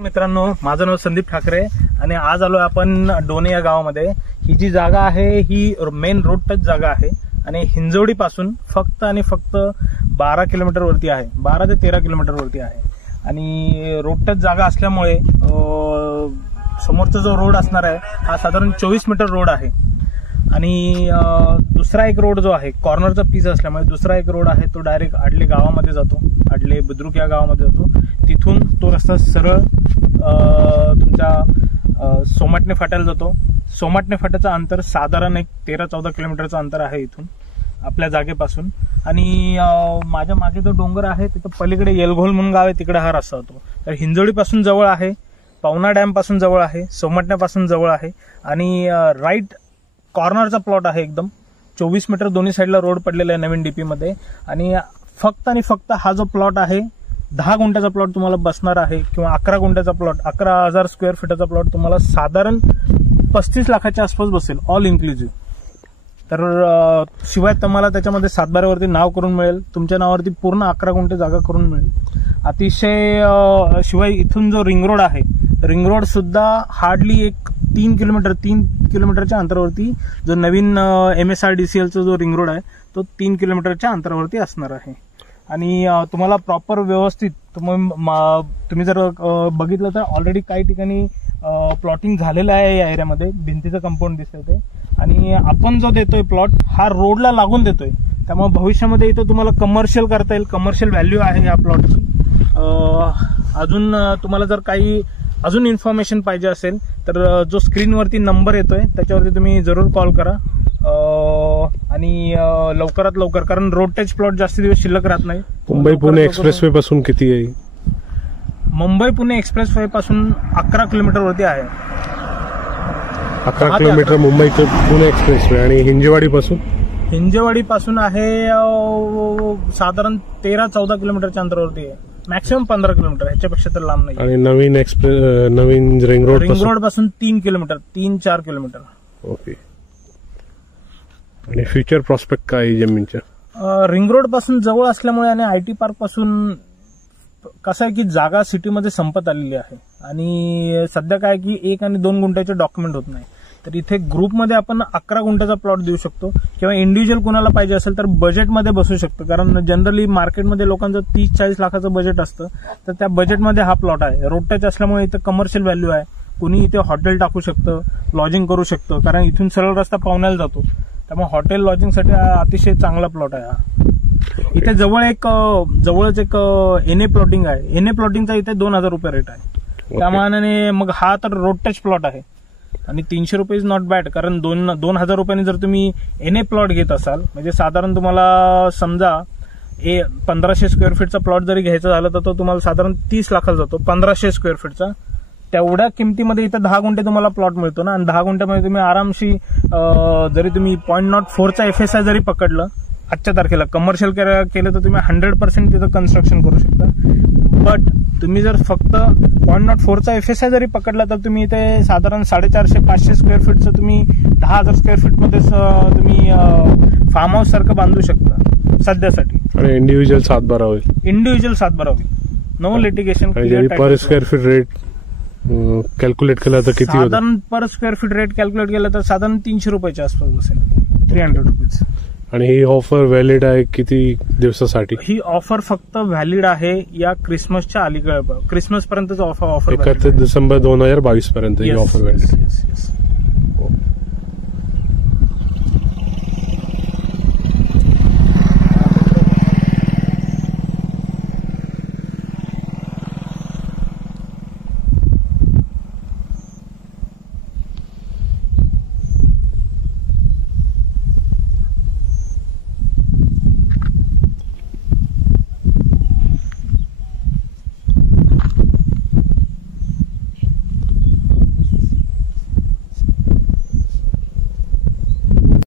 मित्रांनो, माझं नाव संदीप ठाकरे आणि आज आलो आपण डोणे या गावामध्ये। ही जी जागा आहे ही मेन रोड टच जागा आहे आणि हिंजवडी पासून फक्त आणि फक्त 12 किलोमीटर वरती आहे, 12 ते 13 किलोमीटर वरती आहे आणि रोड टच जागा असल्यामुळे समोरचा जो रोड असणार आहे हा साधारण 24 मीटर रोड आहे आणि दुसरा एक रोड जो आहे कॉर्नरचा पीस असल्यामुळे दुसरा एक रोड आहे तो डायरेक्ट आडले गावामध्ये जातो, आडले बुद्रुक या गावामध्ये जातो। तिथून तो रस्ता सरळ तुमच्या सोमाटणे फाट्याला जातो। सोमाटणे फाट्याचं अंतर साधारण एक 13-14 किलोमीटरचं अंतर आहे इथून आपल्या जागेपासून आणि माझ्या मागे जो डोंगर आहे तिथं पलीकडे येलघोल म्हणून गाव आहे, तिकडे हा रस्ता होतो। तर हिंजवडी पासून जवळ आहे, पवना डॅम पासून जवळ आहे, सोमाटण्यापासून जवळ आहे आणि राईट कॉर्नरचा प्लॉट आहे एकदम 24 मीटर दोन्ही साईडला रोड पडलेला आहे नवीन डीपी मध्ये आणि फक्त हा जो प्लॉट आहे 10 गुंठ्याचा प्लॉट तुम्हाला बसणार आहे किंवा 11 गुंठ्याचा प्लॉट 11,000 स्क्वेअर फीटचा प्लॉट तुम्हाला साधारण 35 लाखाच्या आसपास बसेल ऑल इन्क्लुझिव्ह। तर शिवाय तुम्हाला त्याच्यामध्ये 7/12 वरती नाव करून मिळेल, तुमच्या नावावरती पूर्ण 11 गुंठे जागा करून मिळेल अतिशय। शिवाय इथून जो रिंग रोड आहे, रिंग रोड सुद्धा हार्डली एक 3 किलोमीटरच्या अंतरावरती जो नवीन MSRDCLचा जो रिंग रोड आहे तो 3 किलोमीटरच्या अंतरावरती असणार आहे आणि तुम्हाला प्रॉपर व्यवस्थित तुम्ही जर बघितलं तर ऑलरेडी काही ठिकाणी प्लॉटिंग झालेलं आहे या एरियामध्ये, भिंतीचं कंपाऊंड दिसतंय ते आणि आपण जो देतोय प्लॉट हा रोडला लागून देतोय, त्यामुळे भविष्यामध्ये इथं तुम्हाला कमर्शियल करता येईल, कमर्शियल व्हॅल्यू आहे या प्लॉटची। अजून तुम्हाला जर काही अजून इन्फॉर्मेशन पाहिजे असेल तर जो स्क्रीनवरती नंबर येतोय त्याच्यावरती तुम्ही जरूर कॉल करा आणि लवकरात लवकर, कारण रोड टच प्लॉट जास्त दिवस शिल्लक राहत नाही। मुंबई पुणे एक्सप्रेसवे पासून किती आहे? मुंबई पुणे एक्सप्रेसवे पासून 11 किलोमीटर वरती आहे। 11 किलोमीटर मुंबई पुणे एक्सप्रेसवे आणि हिंजेवाडी पासून आहे साधारण 13-14 किलोमीटरच्या अंतरावरती आहे, मॅक्सिमम 15 किलोमीटर, ह्याच्यापेक्षा तर लांब नाही। आणि नवीन रिंग रोड पासून 3 किलोमीटर 3-4 किलोमीटर। ओके। आणि फ्युचर प्रॉस्पेक्ट काय जमीनच्या? रिंग रोड पासून जवळ असल्यामुळे आणि IT पार्क पासून कसं आहे की जागा सिटीमध्ये संपत आलेली आहे आणि सध्या काय की 1 आणि 2 गुंठ्याचे डॉक्युमेंट होत नाही, तर इथे ग्रुपमध्ये आपण 11 गुंठ्याचा प्लॉट देऊ शकतो किंवा इंडिव्हिज्युअल कोणाला पाहिजे असेल तर बजेटमध्ये बसू शकतो, कारण जनरली मार्केटमध्ये लोकांचं 30-40 लाखाचं बजेट असतं, तर त्या बजेटमध्ये हा प्लॉट आहे। रोड टच असल्यामुळे इथं कमर्शियल व्हॅल्यू आहे, कुणी इथे हॉटेल टाकू शकतं, लॉजिंग करू शकतं, कारण इथून सरळ रस्ता पावण्याला जातो, त्यामुळे हॉटेल लॉजिंगसाठी अतिशय चांगला प्लॉट आहे हा। इथे जवळच एक NA प्लॉटिंग आहे, NA प्लॉटिंगचा इथे 2,000 रुपये रेट आहे, त्या मानाने मग हा तर रोड टच प्लॉट आहे आणि 300 रुपये इज नॉट बॅड, कारण 2,000 रुपयांनी जर तुम्ही NA प्लॉट घेत असाल म्हणजे साधारण तुम्हाला समजा 1500 स्क्वेअर फीटचा प्लॉट जरी घ्यायचा झाला तर तो तुम्हाला साधारण 30 लाखाला जातो 1500 स्क्वेअर फीटचा। तेवढ्या किमतीमध्ये इथं 10 गुंठे तुम्हाला प्लॉट मिळतो ना, आणि 10 गुंठ्यामध्ये तुम्ही आरामशी जरी तुम्ही 0.04चा FSI जरी पकडलं आजच्या तारखेला, कमर्शियल केलं तर तुम्ही 100% तिथं कन्स्ट्रक्शन करू शकता। बट तुम्ही जर फक्त 0.04चा FSI जरी पकडला तर तुम्ही इथे साधारण 450-500 स्क्वेअर फीटचं तुम्ही 10,000 स्क्वेअर फीटमध्ये तुम्ही फार्म हाऊस सारखं बांधू शकता सध्यासाठी। आणि इंडिव्हिज्युअल 7/12 होईल, no litigation. Per square feet rate calculate केला तर किती होतं? साधारण per square feet rate calculate केलं तर साधारण 300 रुपयाच्या आसपास बसेल, 300 रुपीज। आणि ही ऑफर व्हॅलिड आहे किती दिवसासाठी? ही ऑफर फक्त व्हॅलिड आहे या क्रिसमसच्या अलीकडे, क्रिसमस पर्यंतच ऑफर 31 डिसेंबर 2022 पर्यंत ही ऑफर व्हॅलिड।